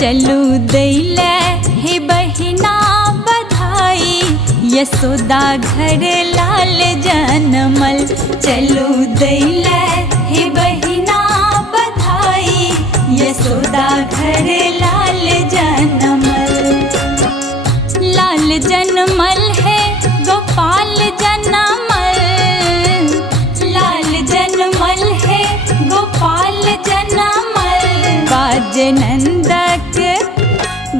चलू दैले हे बहिना बधाई, यशोदा घर लाल जनमल। चलू दैले हे बहिना बधाई, यशोदा घर लाल जनमल। लाल जनमल है गोपाल जनमल, लाल जनमल है गोपाल जनमल।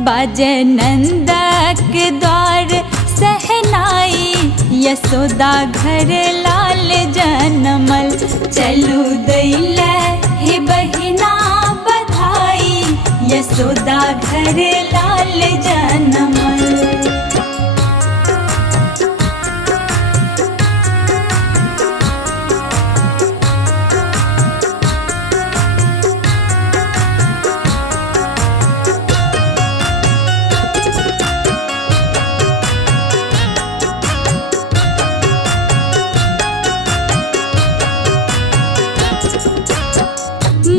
बाजे नंदक द्वार सहनाई, यशोदा घर लाल जनमल। चलू दैले हे बहिना बधाई, यशोदा घर लाल जनमल।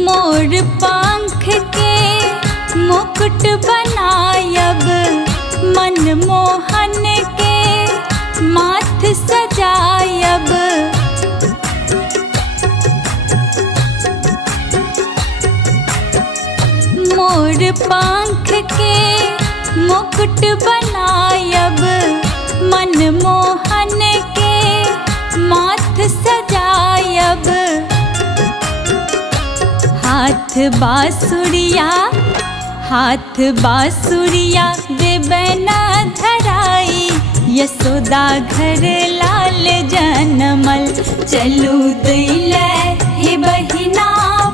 मोर पंख के मुकुट बनायब, मनमोहन के माथ सजायब। मोर पंख के मुकुट बनायब, मनमोहन के माथ सजायब। हाथ बांसुरिया देबना धराई, यशोदा घर लाल जनमल। चलू दैले हे बहिना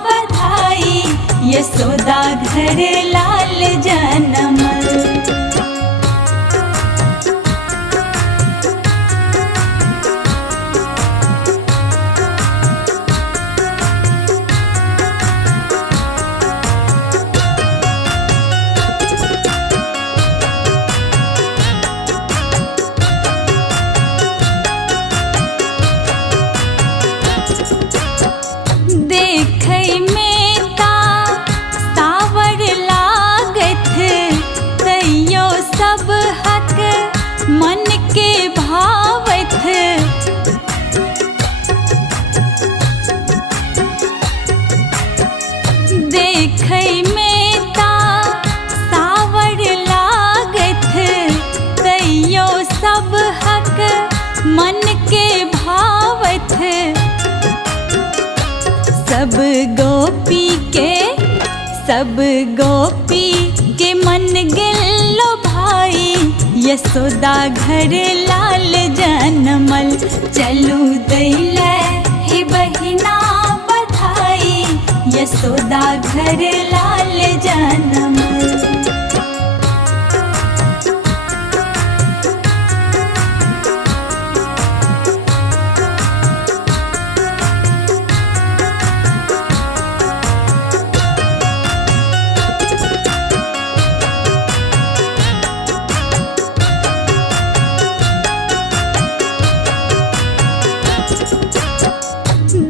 बधाई, यशोदा घर लाल जनमल। देखै में ता सावर लागत, तैयो सब हक मन के भावत। देखै में ता सावर लागत, तैयो सब हक मन के भावत। सब गोपी के मन गेलो भाई, यशोदा घर लाल जनमल। चलू दैले हे बहिना बधाई, यशोदा घर लाल जनमल।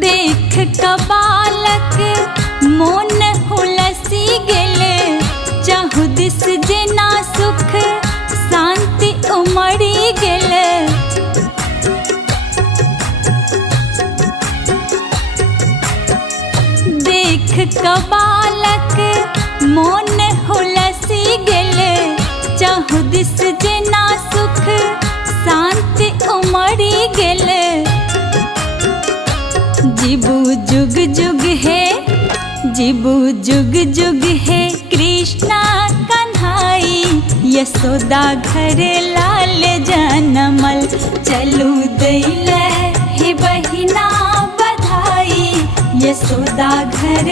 देख कबालक मोन हुलसी गेल, चाहु दिस जेना सुख शांति उमड़ी गेल। देख कबालक मोन हुलसी गेल, चाहु दिस जेना सुख शांति उमड़ी गेल। जीबू जुग जुग है कृष्णा कन्हाई, यशोदा घर लाल जनमल। चलू दैले हे बहिना बधाई, यशोदा घर